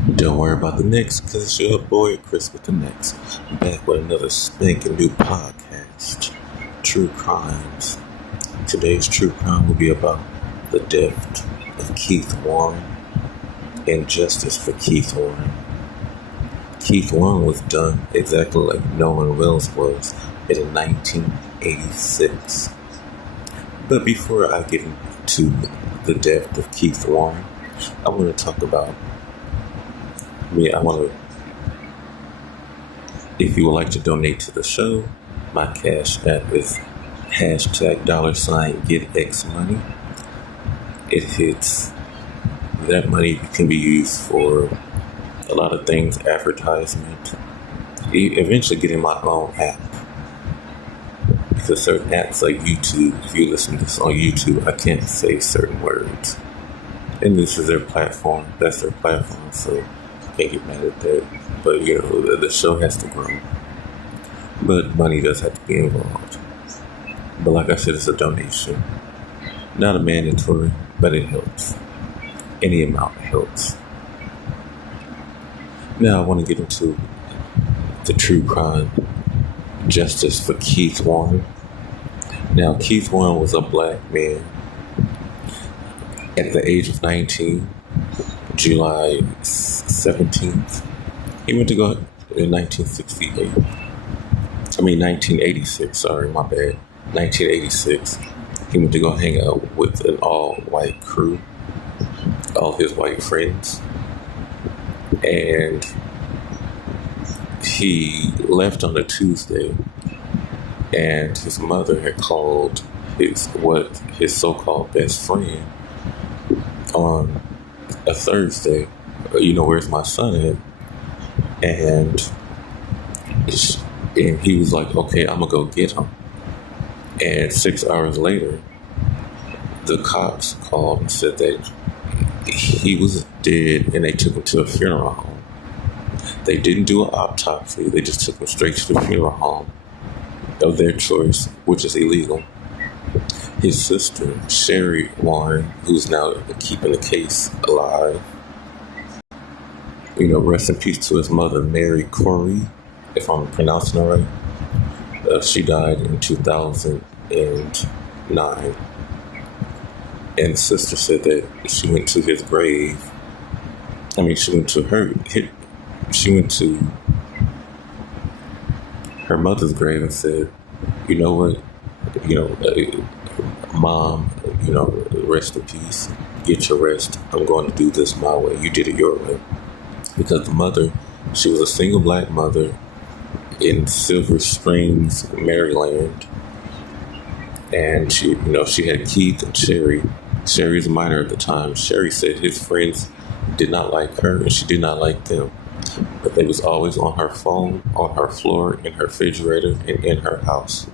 Don't worry about the next, because it's your boy Chris with the next. Back with another spanking new podcast, True Crimes. Today's true crime will be about the death of Keith Warren and justice for Keith Warren. Keith Warren was done exactly like Norman Wells was in 1986. But before I get into the death of Keith Warren, I want to talk about if you would like to donate to the show, my cash app is #$GetXMoney. It hits, that money can be used for a lot of things, advertisement, eventually getting my own app. Because certain apps like YouTube, if you listen to this on YouTube, I can't say certain words. And this is their platform, that's their platform, so can't get mad at that. But the show has to grow. But money does have to be involved. But like I said, it's a donation. Not a mandatory, but it helps. Any amount helps. Now I want to get into the true crime, justice for Keith Warren. Now Keith Warren was a black man at the age of 19. July 17th. He went to go in 1986, sorry, my bad. 1986. He went to go hang out with an all-white crew, all his white friends. And he left on a Tuesday, and his mother had called his so-called best friend on a Thursday, where's my son at? And he was like, okay, I'm gonna go get him. And 6 hours later, the cops called and said that he was dead, and they took him to a funeral home. They didn't do an autopsy, they just took him straight to the funeral home of their choice, which is illegal. His sister, Sherry Warren, who's now keeping the case alive. Rest in peace to his mother, Mary Corey, if I'm pronouncing it right. She died in 2009. And the sister said that she went to his grave. She went to her mother's grave and said, you know what, Mom, rest in peace. Get your rest. I'm going to do this my way. You did it your way. Because the mother, she was a single black mother in Silver Springs, Maryland. And she had Keith and Sherry. Sherry's a minor at the time. Sherry said his friends did not like her and she did not like them. But they was always on her phone, on her floor, in her refrigerator, and in her house.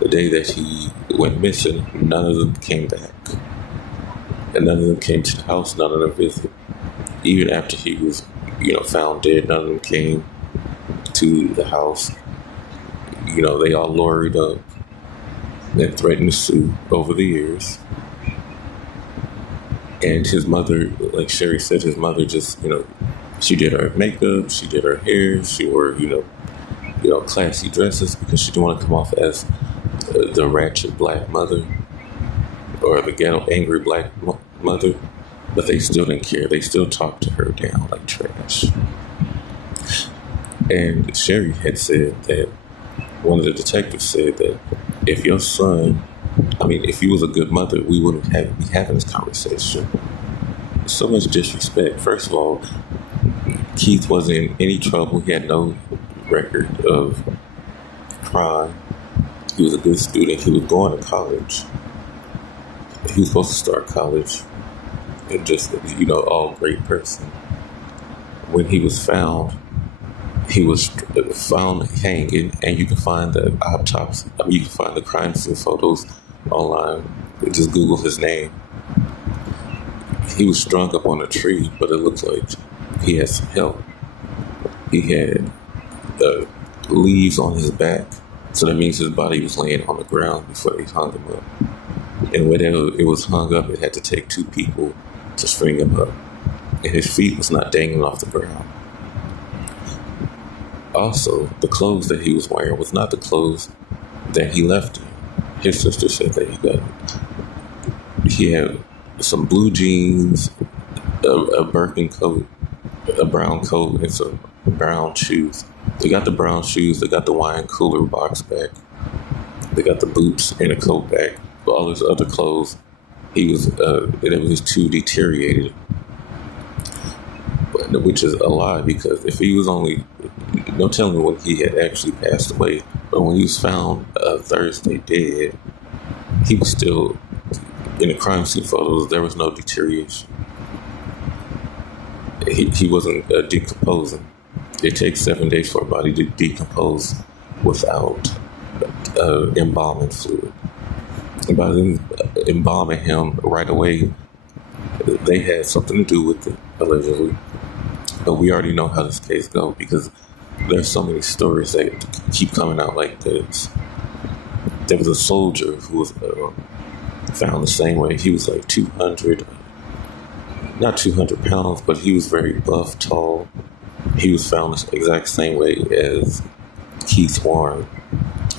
The day that he went missing, none of them came back. And none of them came to the house, none of them visited. Even after he was, found dead, none of them came to the house. They all lorried up and threatened to sue over the years. And his mother, like Sherry said, his mother just, she did her makeup, she did her hair, she wore, classy dresses because she didn't want to come off as the ratchet black mother or the ghetto angry black mother, but they still didn't care. They still talked to her down like trash. And Sherry had said that, one of the detectives said that if your son, if you was a good mother, we wouldn't be having this conversation. So much disrespect. First of all, Keith wasn't in any trouble. He had no record of crime. He was a good student. He was going to college. He was supposed to start college. And just, all great person. When he was found hanging, and you can find the autopsy. You can find the crime scene photos online. Just Google his name. He was strung up on a tree, but it looked like he had some help. He had leaves on his back, so that means his body was laying on the ground before they hung him up. And whenever it was hung up, it had to take two people to string him up. and his feet was not dangling off the ground. Also, the clothes that he was wearing was not the clothes that he left in. His sister said that he had some blue jeans, a Birkin coat, a brown coat, and some brown shoes. They got the brown shoes, they got the wine cooler box back, they got the boots and a coat back. But all his other clothes, it was too deteriorated. Which is a lie, because if he was only, no telling when he had actually passed away, but when he was found Thursday dead, he was still, in the crime scene photos, there was no deterioration. He wasn't decomposing. It takes 7 days for a body to decompose without embalming fluid. And by them embalming him right away, they had something to do with it, allegedly. But we already know how this case goes, because there's so many stories that keep coming out like this. There was a soldier who was found the same way. He was like 200, not 200 pounds, but he was very buff, tall. He was found the exact same way as Keith Warren.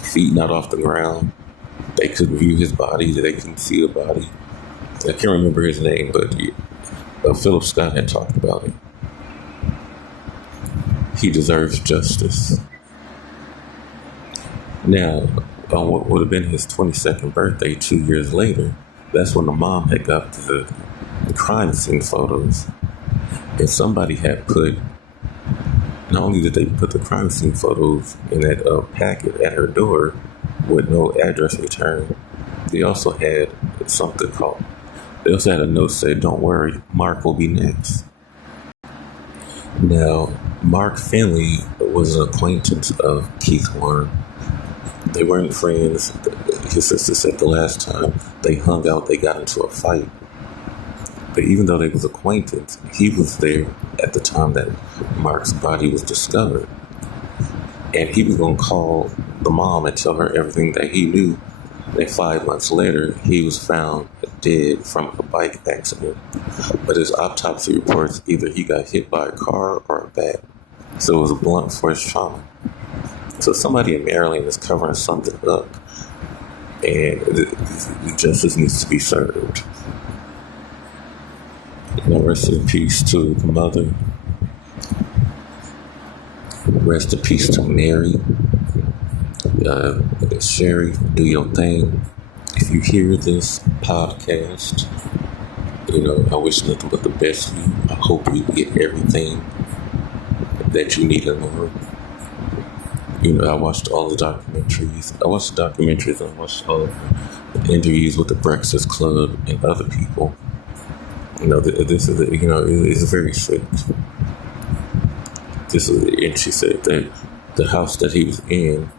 Feet not off the ground. They couldn't view his body. They couldn't see the body. I can't remember his name, but Philip Scott had talked about it. He deserves justice. Now, on what would have been his 22nd birthday 2 years later, that's when the mom had got the crime scene photos. And somebody had put, not only did they put the crime scene photos in that packet at her door with no address returned, they also had they also had a note that said, "Don't worry, Mark will be next." Now, Mark Finley was an acquaintance of Keith Warren. They weren't friends. His sister said the last time they hung out, they got into a fight. But even though they was acquaintances, he was there at the time that Mark's body was discovered. And he was going to call the mom and tell her everything that he knew. And 5 months later, he was found dead from a bike accident. But his autopsy reports either he got hit by a car or a bat. So it was a blunt force trauma. So somebody in Maryland is covering something up, and justice needs to be served. Rest in peace to the mother. Rest in peace to Mary. Sherry, do your thing. If you hear this podcast, I wish nothing but the best for you. I hope you get everything that you need in life. I watched all the documentaries. I watched and I watched all the interviews with the Breakfast Club and other people. This is, it's very sick. And she said that the house that he was in,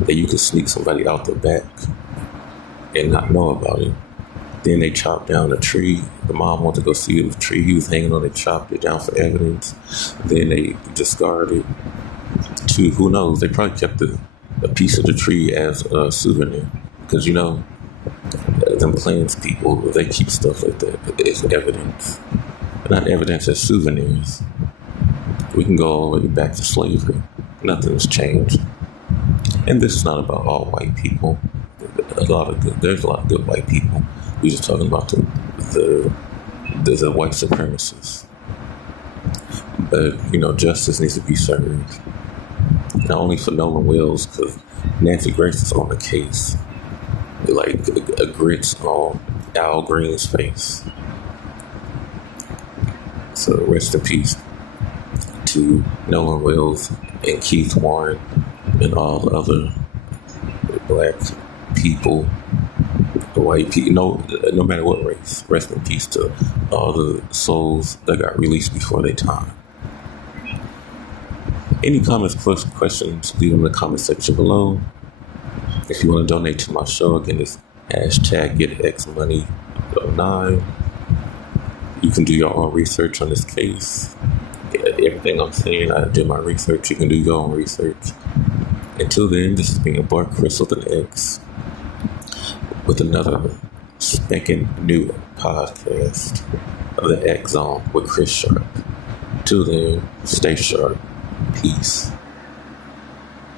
that you could sneak somebody out the back and not know about it. Then they chopped down a tree. The mom wanted to go see the tree he was hanging on. They chopped it down for evidence. Then they discarded it. Who knows? They probably kept a piece of the tree as a souvenir. Because, them plans people, they keep stuff like that as evidence. Not evidence as souvenirs. We can go all the way back to slavery. Nothing's changed. And this is not about all white people. There's a lot of good white people. We're just talking about the white supremacists. But, justice needs to be served. Not only for Nolan Wills, because Nancy Grace is on the case. Like a grits on Al Green's face. So rest in peace to Nolan Wills and Keith Warren and all the other black people, white people, no matter what race. Rest in peace to all the souls that got released before their time. Any comments, questions, leave them in the comment section below. If you want to donate to my show, again, it's #GetXMoney09. You can do your own research on this case. Everything I'm saying, I did my research. You can do your own research. Until then, this has been your boy Chris with an X with another spanking new podcast. The X Zone with Chris Sharp. Till then, stay sharp. Peace.